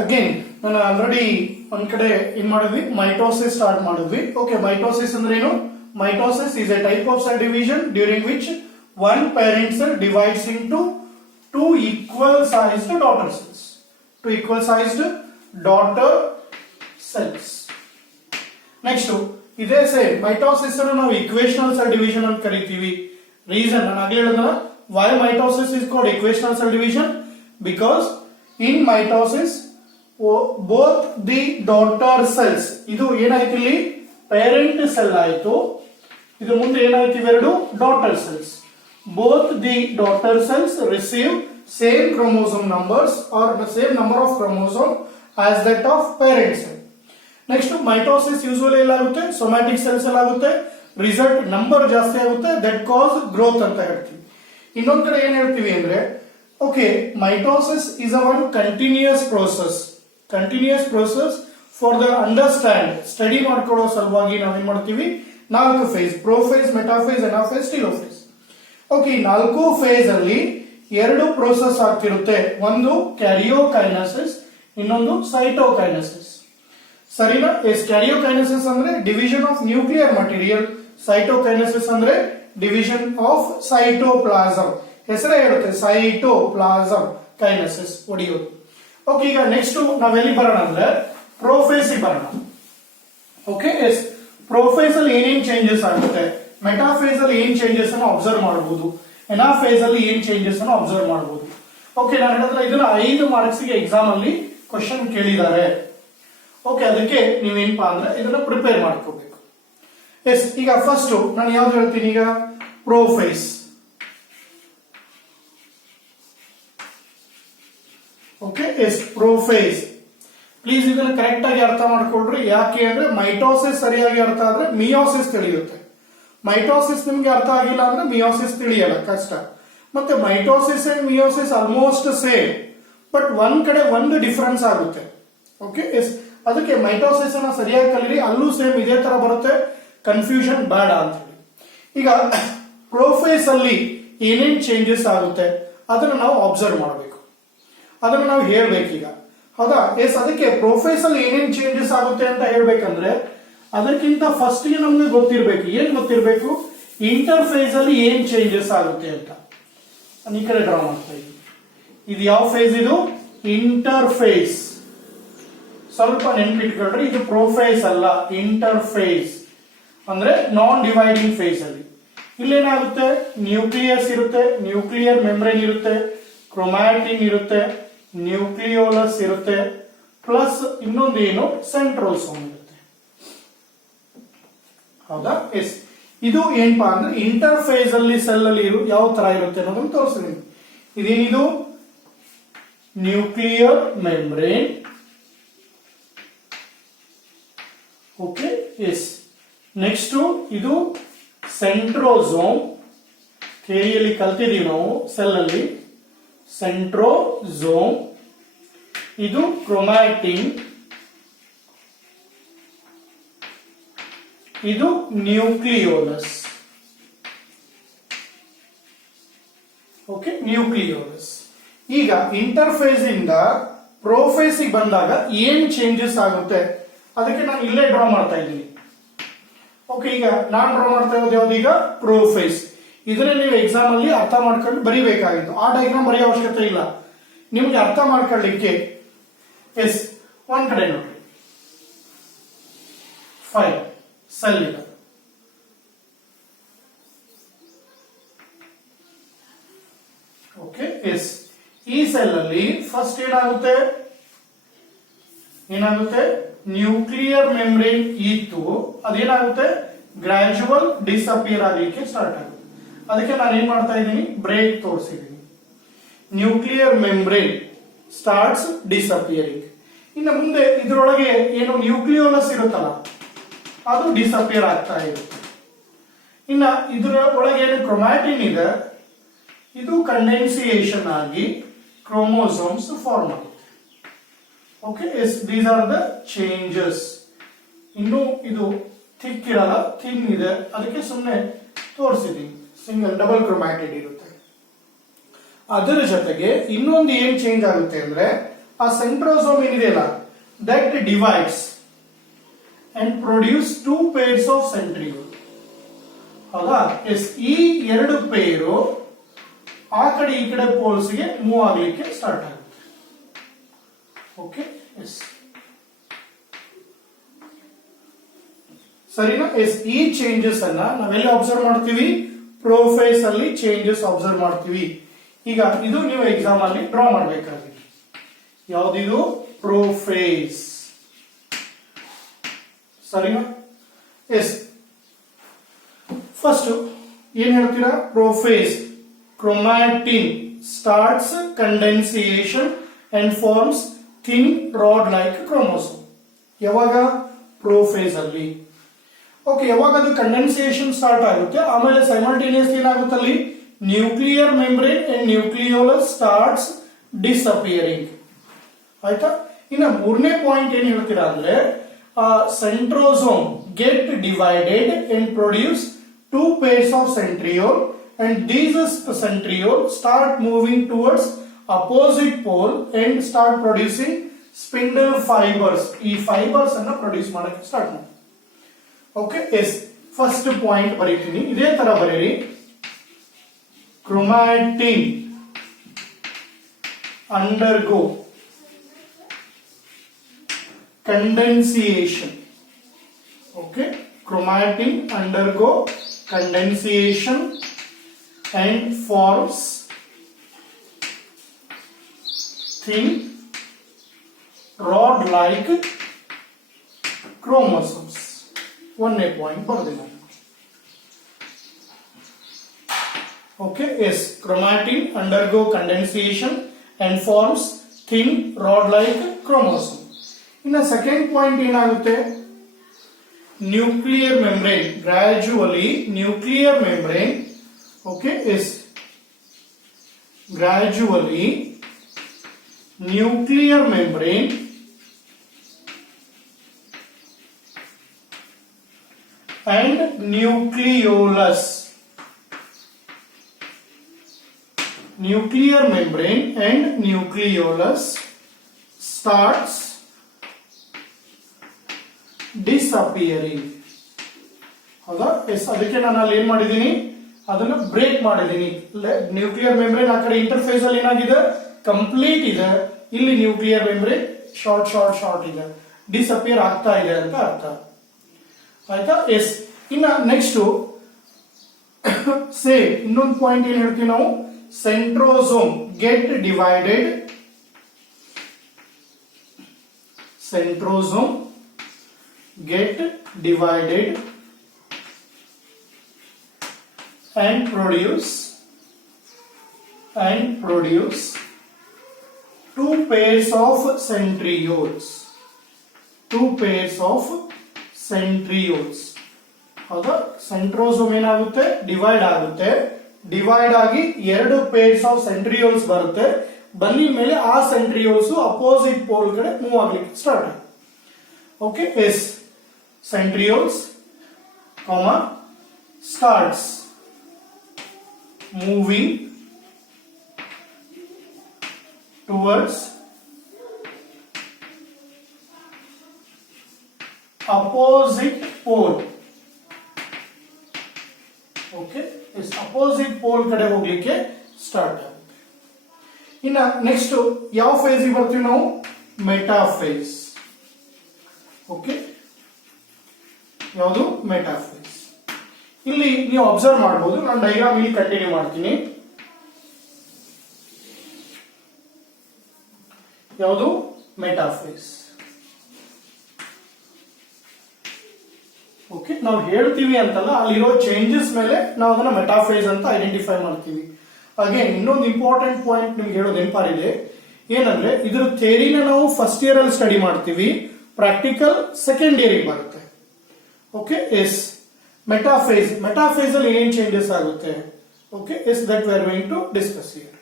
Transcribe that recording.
Again ನಾನು already ಒಂದ್ ಕಡೆ ಏನ್ ಮಾಡಿದ್ವಿ, ಮೈಟೋಸಿಸ್ ಸ್ಟಾರ್ಟ್ ಮಾಡಿದ್ವಿ. ಓಕೆ, ಮೈಟೋಸಿಸ್ ಅಂದ್ರೆ ಏನು? Mitosis is a type of cell division during which one parent cell divides into two equal sized daughter cells. Two equal sized daughter cells. Next, ಇದೇ same mitosis ಅನ್ನು ನಾವು ಇಕ್ವೇಷನಲ್ cell division ಅಂತ ಕರಿತೀವಿ. Reason ನಾನು ಆಗ್ಲೇ ಹೇಳಿದ್ನಲ್ಲ, why mitosis is called equational cell division? Because in mitosis both the daughter cells, ಇದು ಏನಾಯ್ತು ಇಲ್ಲಿ ಪೇರೆಂಟ್ ಸೆಲ್ ಆಯ್ತು, ಇದು ಮುಂದೆ ಏನಾಯ್ತು ಇವೆರಡು daughter cells. both the daughter cells receive same chromosome numbers or the same number of chromosome as that of parent cell. Next mitosis usually ಎಲ್ಲಾಗುತ್ತೆ, somatic cells ಎಲ್ಲಾಗುತ್ತೆ, ರಿಸಲ್ಟ್ ನಂಬರ್ ಜಾಸ್ತಿ ಆಗುತ್ತೆ, ದಟ್ ಕಾಸ್ ಗ್ರೋತ್ ಅಂತ ಹೇಳ್ತೀವಿ. ಇನ್ನೊಂದ್ ಕಡೆ ಏನ್ ಹೇಳ್ತೀವಿ ಅಂದ್ರೆ, okay mitosis is a one continuous process for the understand, study ಮಾಡ್ಕೊಳ್ಳೋ ಸಲುವಾಗಿ ನಾವೇನ್ ಮಾಡ್ತೀವಿ, 4 phase, prophase, metaphase, anaphase, telophase. Okay, 4 phase ಅಲ್ಲಿ 2 ಪ್ರೋಸೆಸ್ ಆಗ್ತಿರುತ್ತೆ. ಒಂದು ಕ್ಯಾರಿಯೋಕೈನೆಸಿಸ್, ಇನ್ನೊಂದು ಸೈಟೋಕೈನೆಸಿಸ್. ಸರಿನಾ? ಎಸ್, ಕ್ಯಾರಿಯೋಕೈನೆಸಿಸ್ ಅಂದ್ರೆ division of nuclear material, cytokinesis ಅಂದ್ರೆ ಡಿವಿಷನ್ ಆಫ್ ಸೈಟೋಪ್ಲಾಸಮ್. ಹೆಸರೇ ಹೇಳುತ್ತೆ, ಸೈಟೋಪ್ಲಾಸಮ್ ಕೈನೆಸಿಸ್ ಒಡೆಯೋದು. ಓಕೆ, ಈಗ ನೆಕ್ಸ್ಟ್ ನಾವೆಲ್ಲಿ ಬರೋಣ ಅಂದ್ರೆ ಪ್ರೋಫೇಸ್ ಬರೋಣ. ಓಕೆ, ಎಸ್, ಪ್ರೋಫೇಸ್ ಅಲ್ಲಿ ಏನೇನ್ ಚೇಂಜಸ್ ಆಗುತ್ತೆ, ಮೆಟಾಫೇಸ್ ಅಲ್ಲಿ ಏನ್ ಚೇಂಜಸ್ ಅನ್ನು ಅಬ್ಸರ್ವ್ ಮಾಡಬಹುದು, ಎನಾಫೇಸ್ ಅಲ್ಲಿ ಏನ್ ಚೇಂಜಸ್ ಅನ್ನು ಅಬ್ಸರ್ವ್ ಮಾಡಬಹುದು. ಓಕೆ, ನಾನು ಹೇಳಿದ್ರೆ ಇದನ್ನ 5 ಮಾರ್ಕ್ಸ್ ಗೆ ಎಕ್ಸಾಮ್ ಅಲ್ಲಿ ಕ್ವಶನ್ ಕೇಳಿದ್ದಾರೆ. ಓಕೆ, ಅದಕ್ಕೆ ನೀವೇನಪ್ಪಾ ಅಂದ್ರೆ ಇದನ್ನ ಪ್ರಿಪೇರ್ ಮಾಡ್ಕೋಬೇಕು. ಎಸ್, ಈಗ ಫಸ್ಟ್ ನಾನು ಯಾವ್ದು ಹೇಳ್ತೀನಿ, ಈಗ prophase. Okay, yes, prophase. Please ಇದನ್ನ ಕರೆಕ್ಟ್ ಆಗಿ ಅರ್ಥ ಮಾಡ್ಕೊಳ್ರಿ. ಯಾಕೆ ಅಂದ್ರೆ ಮೈಟೋಸಿಸ್ ಸರಿಯಾಗಿ ಅರ್ಥ ಆದ್ರೆ ಮಿಯೋಸಿಸ್ ತಿಳಿಯುತ್ತೆ. ಮೈಟೋಸಿಸ್ ನಿಮ್ಗೆ ಅರ್ಥ ಆಗಿಲ್ಲ ಅಂದ್ರೆ ಮಿಯೋಸಿಸ್ ತಿಳಿಯಲ್ಲ, ಕಷ್ಟ. ಮತ್ತೆ mitosis and meiosis almost same, but ಒಂದ್ ಕಡೆ ಒಂದು ಡಿಫರೆನ್ಸ್ ಆಗುತ್ತೆ. ಓಕೆ, ಎಸ್, ಅದಕ್ಕೆ ಮೈಟೋಸಿಸ್ ಅನ್ನ ಸರಿಯಾಗಿ ಕಲೀರಿ, ಅಲ್ಲೂ ಸೇಮ್ ಇದೇ ತರ ಬರುತ್ತೆ, ಕನ್ಫ್ಯೂಷನ್ ಬೇಡ ಅಂತ ಹೇಳಿ. ಈಗ ಪ್ರೋಫೇಸ್ ಅಲ್ಲಿ ಏನೇನ್ ಚೇಂಜಸ್ ಆಗುತ್ತೆ ಅದನ್ನ ನಾವು ಅಬ್ಸರ್ವ್ ಮಾಡಬೇಕು, ಅದನ್ನ ನಾವು ಹೇಳ್ಬೇಕೀಗ. ಹೌದಾ? ಎಸ್, ಅದಕ್ಕೆ ಪ್ರೋಫೇಸ್ ಅಲ್ಲಿ ಏನೇನ್ ಚೇಂಜಸ್ ಆಗುತ್ತೆ ಅಂತ ಹೇಳ್ಬೇಕಂದ್ರೆ ಅದಕ್ಕಿಂತ ಫಸ್ಟ್ ಗೆ ನಮ್ಗೆ ಗೊತ್ತಿರ್ಬೇಕು, ಏನ್ ಗೊತ್ತಿರ್ಬೇಕು, ಇಂಟರ್ಫೇಸ್ ಅಲ್ಲಿ ಏನ್ ಚೇಂಜಸ್ ಆಗುತ್ತೆ ಅಂತ. ಈ ಕಡೆ ಡ್ರಾ ಮಾಡ್ತಾ ಇದ್ದೀನಿ. ಇದು ಯಾವ ಫೇಸ್? ಇದು ಇಂಟರ್ಫೇಸ್. ಸ್ವಲ್ಪ ನೆನ್ಪಿಟ್ಕೊಳ್ರಿ, ಇದು ಪ್ರೋಫೇಸ್ ಅಲ್ಲ, ಇಂಟರ್ಫೇಸ್ ಅಂದ್ರೆ ನಾನ್ ಡಿವೈಡಿಂಗ್ ಫೇಸ್ ಅಲ್ಲಿ. ಇಲ್ಲೇನಾಗುತ್ತೆ, ನ್ಯೂಕ್ಲಿಯಸ್ ಇರುತ್ತೆ, ನ್ಯೂಕ್ಲಿಯರ್ ಮೆಂಬ್ರೇನ್ ಇರುತ್ತೆ, ಕ್ರೊಮ್ಯಾಟಿನ್ ಇರುತ್ತೆ, ನ್ಯೂಕ್ಲಿಯೋಲಸ್ ಇರುತ್ತೆ, ಪ್ಲಸ್ ಇನ್ನೊಂದು ಏನು, ಸೆಂಟ್ರೋಸೋಮ್ ಇರುತ್ತೆ. ಹೌದಾ? ಎಸ್, ಇದು ಏನಪ್ಪಾ ಅಂದ್ರೆ ಇಂಟರ್ಫೇಸ್ ಅಲ್ಲಿ ಸೆಲ್ ಅಲ್ಲಿ ಯಾವ ತರ ಇರುತ್ತೆ ಅನ್ನೋದನ್ನು ತೋರಿಸ್ತೀನಿ. ಇದೇನಿದು nuclear membrane. Okay, yes, next ಇದು ಸೆಂಟ್ರೋಸೋಮ್. ಥಿಯರಿಯಲ್ಲಿ ಕಲ್ತಿದೀವಿ ನಾವು ಸೆಲ್ ಅಲ್ಲಿ, ಸೆಂಟ್ರೋಸೋಮ್. ಇದು ಕ್ರೊಮ್ಯಾಟಿನ್, ಇದು ನ್ಯೂಕ್ಲಿಯೋಲಸ್. Okay, nucleolus. ಈಗ ಇಂಟರ್ಫೇಸ್ ಇಂದ ಪ್ರೋಫೇಸ್ ಬಂದಾಗ ಏನ್ ಚೇಂಜಸ್ ಆಗುತ್ತೆ ಅದಕ್ಕೆ ನಾನು ಇಲ್ಲೇ ಡ್ರಾ ಮಾಡ್ತಾ ಇದ್ದೀನಿ. ಓಕೆ, ಈಗ ನಾನು ಡ್ರಾ ಮಾಡ್ತಾ ಇರೋದು ಯಾವ್ದು, ಈಗ ಪ್ರೋಫೇಸ್. ಇದನ್ನ ನೀವು ಎಕ್ಸಾಮ್ ಅಲ್ಲಿ ಅರ್ಥ ಮಾಡ್ಕೊಂಡು ಬರೀಬೇಕಾಗಿತ್ತು. ಆ ಡಯಾಗ್ರಾಮ್ ಬರೆಯೋ ಅವಶ್ಯಕತೆ ಇಲ್ಲ, ನಿಮ್ಗೆ ಅರ್ಥ ಮಾಡ್ಕೊಳ್ಳಿಕ್ಕೆ. ಎಸ್, ಒಂದ್ ಕಡೆ ನೋಡ್ರಿ, 5 ಸೆಲ್ ಇದೆ. ಓಕೆ, ಎಸ್, ಈ ಸೆಲ್ ಅಲ್ಲಿ ಫಸ್ಟ್ ಏನಾಗುತ್ತೆ, ನ್ಯೂಕ್ಲಿಯರ್ ಮೆಂಬ್ರೇನ್ ಇತ್ತು, ಅದೇನಾಗುತ್ತೆ, ಗ್ರಾಜುವಲ್ ಡಿಸಪಿಯರ್ ಆಗಲಿಕ್ಕೆ ಸ್ಟಾರ್ಟ್ ಆಗುತ್ತೆ. ಅದಕ್ಕೆ ನಾನು ಏನ್ ಮಾಡ್ತಾ ಇದ್ದೀನಿ, ಬ್ರೇಕ್ ತೋರಿಸಿದ್ದೀನಿ. Nuclear membrane starts disappearing. ಇನ್ನು ಮುಂದೆ ಇದರೊಳಗೆ ಏನು ನ್ಯೂಕ್ಲಿಯೋಲಸ್ ಇರುತ್ತಲ್ಲ ಅದು ಡಿಸಪಿಯರ್ ಆಗ್ತಾ ಇರುತ್ತೆ. ಇನ್ನ ಇದರ ಒಳಗೆ ಏನು ಕ್ರೊಮ್ಯಾಟಿನ್ ಇದೆ, ಇದು ಕಂಡೆನ್ಸಿಯೇಷನ್ ಆಗಿ ಕ್ರೋಮೋಸೋಮ್ಸ್ ಫಾರ್ಮ್ ಆಗುತ್ತೆ. Okay, yes, these are the changes. ಇನ್ನು ಇದು ಥಿಕ್ ಇರಲ್ಲ, ಥಿನ್ ಇದೆ, ಅದಕ್ಕೆ ಸುಮ್ಮನೆ ತೋರಿಸಿದೀನಿ. ಸಿಂಗಲ್ ಡಬಲ್ ಕ್ರೊಮ್ಯಾಟಿಡ್ ಇರುತ್ತೆ. ಅದರ ಜೊತೆಗೆ ಇನ್ನೊಂದು ಏನ್ ಚೇಂಜ್ ಆಗುತ್ತೆ ಅಂದ್ರೆ ಆ ಸೆಂಟ್ರೋಸೋಮ್ ಏನಿದೆಯಲ್ಲ that divides and produce 2 pairs of centriole. ಹೌದಾ? ಎಸ್, ಈ 2 ಪೇರು ಆ ಕಡೆ ಈ ಕಡೆ ಪೋಲ್ಸ್ ಗೆ ಮೂವ್ ಆಗ್ಲಿಕ್ಕೆ ಸ್ಟಾರ್ಟ್ ಆಗುತ್ತೆ. ಓಕೆ, ಎಸ್, ಸರಿನಾ? ಎಸ್, ಈ ಚೇಂಜಸ್ ಅನ್ನ ನಾವೆಲ್ಲ ಅಬ್ಸರ್ವ್ ಮಾಡ್ತೀವಿ, ಪ್ರೋಫೇಸ್ ಅಲ್ಲಿ ಚೇಂಜಸ್ ಅಬ್ಸರ್ವ್ ಮಾಡ್ತೀವಿ. ಈಗ ಇದು ನೀವು ಎಕ್ಸಾಮ್ ಅಲ್ಲಿ ಡ್ರಾ ಮಾಡಬೇಕಾಗಿದೆ. ಯಾವ್ದಿದು? ಪ್ರೋಫೇಸ್. ಸರಿನಾ? ಎಸ್, ಫಸ್ಟ್ ಏನ್ ಹೇಳ್ತೀರಾ? Prophase chromatin starts condensation and forms thin rod like chromosome. ಯಾವಾಗ? ಪ್ರೋಫೇಸ್ ಅಲ್ಲಿ. ಓಕೆ, ಯಾವಾಗ ಅದು ಕಂಡೆನ್ಸಿಯೇಷನ್ ಸ್ಟಾರ್ಟ್ ಆಗುತ್ತೆ, ಆಮೇಲೆ ಸೈಮಲ್ಟೇನಿಯಸ್ಲಿ ಏನಾಗುತ್ತೆ ಅಲ್ಲಿ nuclear membrane and nucleolus starts disappearing. ಆಯ್ತಾ? ಇನ್ನ ಮೂರನೇ ಪಾಯಿಂಟ್ ಏನ್ ಹೇಳ್ತೀರಾ ಅಂದ್ರೆ centrosome get divided and produce 2 pairs of centriole and these centriole start moving towards opposite pole and start producing spindle fibers. ಈ ಫೈಬರ್ಸ್ ಅನ್ನ ಪ್ರೊಡ್ಯೂಸ್ ಮಾಡಕ್ಕೆ ಸ್ಟಾರ್ಟ್ ಮಾಡಿ. ಓಕೆ, ಎಸ್, ಫಸ್ಟ್ ಪಾಯಿಂಟ್ ಬರೀತೀನಿ, ಇದೇ ತರ ಬರೀರಿ. Chromatin undergo condensation. Okay, chromatin undergo condensation and forms thin rod like chromosomes. One point ಬರ್ತೀನಿ. Okay, yes, chromatin undergo condensation and forms thin rod like chromosome. ಇನ್ನು second point ಏನಾಗುತ್ತೆ? Nuclear membrane gradually nuclear membrane. Okay, yes, gradually nuclear membrane and nucleolus. Nuclear membrane and nucleolus starts disappearing. ಹೌದಾ? Yes, ಅದಕ್ಕೆ ನಾನು ಅಲ್ಲಿ ಏನ್ ಮಾಡಿದೀನಿ, ಅದನ್ನ break ಮಾಡಿದೀನಿ. ನ್ಯೂಕ್ಲಿಯರ್ ಮೆಂಬ್ರೇನ್ ಆ ಕಡೆ ಇಂಟರ್ಫೇಸ್ ಅಲ್ಲಿ ಏನಾಗಿದೆ, ಕಂಪ್ಲೀಟ್ ಇದೆ. ಇಲ್ಲಿ nuclear membrane short short short ಇದೆ, ಡಿಸಪಿಯರ್ ಆಗ್ತಾ ಇದೆ ಅಂತ ಅರ್ಥ. ಆಯ್ತಾ? ಎಸ್, ಇನ್ನ ನೆಕ್ಸ್ಟ್ ಸೇಮ್ ಇನ್ನೊಂದು ಪಾಯಿಂಟ್ ಏನ್ ಹೇಳ್ತೀವಿ ನಾವು, centrosome get divided. Centrosome get divided and produce 2 pairs of centrioles. 2 pairs of centrioles. ಹೌದಾ? ಸೆಂಟ್ರೋಸೋಮ್ ಏನಾಗುತ್ತೆ, ಡಿವೈಡ್ ಆಗುತ್ತೆ. ಡಿವೈಡ್ ಆಗಿ 2 pairs of centrioles ಬರುತ್ತೆ. ಬಂದಿದ ಮೇಲೆ ಆ ಸೆಂಟ್ರಿಯೋಲ್ಸ್ ಅಪೋಸಿಟ್ ಪೋಲ್ ಕಡೆ ಮೂವ್ ಆಗ್ಲಿಕ್ಕೆ ಸ್ಟಾರ್ಟ್ ಆಗುತ್ತೆ. Okay, yes, centrioles, starts moving towards opposite pole. Okay, is opposite pole ಕಡೆ ಹೋಗ್ಲಿಕ್ಕೆ ಸ್ಟಾರ್ಟ್ ಆಗುತ್ತೆ. ಇನ್ನ ನೆಕ್ಸ್ಟ್ ಯಾವ ಫೇಸ್ ಬರ್ತೀವಿ ನಾವು? ಮೆಟಾಫೇಸ್. ಓಕೆ, ಯಾವುದು? ಮೆಟಾಫೇಸ್. ಇಲ್ಲಿ ನೀವು ಅಬ್ಸರ್ವ್ ಮಾಡಬಹುದು, ನಾನು ಡೈಗ್ರಾಮ್ ಇಲ್ಲಿ ಕಂಟಿನ್ಯೂ ಮಾಡ್ತೀನಿ. ಯಾವುದು? ಮೆಟಾಫೇಸ್. ಓಕೆ, ನಾವು ಹೇಳ್ತೀವಿ ಅಂತಲ್ಲ, ಅಲ್ಲಿರೋ ಚೇಂಜಸ್ ಮೇಲೆ ನಾವು ಅದನ್ನ ಮೆಟಾಫೇಸ್ ಅಂತ ಐಡೆಂಟಿಫೈ ಮಾಡ್ತೀವಿ. ಅಗೇನ್ ಇನ್ನೊಂದು ಇಂಪಾರ್ಟೆಂಟ್ ಪಾಯಿಂಟ್ ನಿಮ್ಗೆ ಹೇಳೋದು ನೆನಪಾರಿದೆ, ಏನಂದ್ರೆ ಇದ್ರ ಥಿಯರಿನ ನಾವು ಫಸ್ಟ್ ಇಯರ್ ಅಲ್ಲಿ ಸ್ಟಡಿ ಮಾಡ್ತೀವಿ, ಪ್ರಾಕ್ಟಿಕಲ್ ಸೆಕೆಂಡ್ ಇಯರ್ ಬರುತ್ತೆ. ಓಕೆ, ಎಸ್, ಮೆಟಾಫೇಸ್ ಅಲ್ಲಿ ಏನ್ ಚೇಂಜಸ್ ಆಗುತ್ತೆ? Okay, yes, that we are going to discuss here.